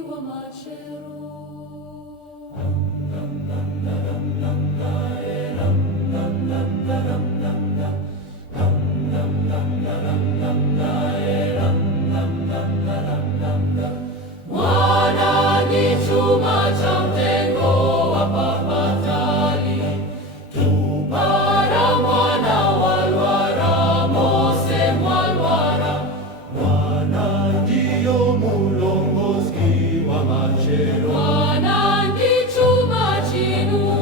wa machero. Bwana ni chuma cha mtengo wa pamatali, tupara mwana wa Lwara, Mose mwalwara. Bwana ndiyo mulongozi wa machero. Bwana ndi chuma chinu,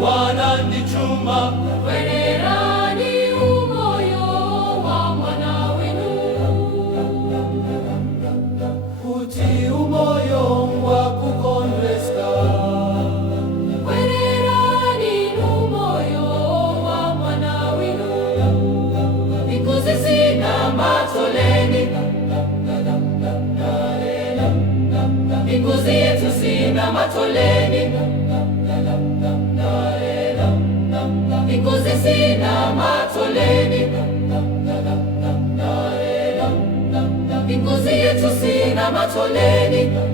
Bwana ndi chuma, wererani umoyo wa mwana wenu, kuti umoyo wa kukondwesa. wererani umoyo wa mwana wenu. Mikuzi sina matoleni, mikuzi yetu sina matoleni, mikuzi sina matoleni, mikuzi yetu sina matoleni.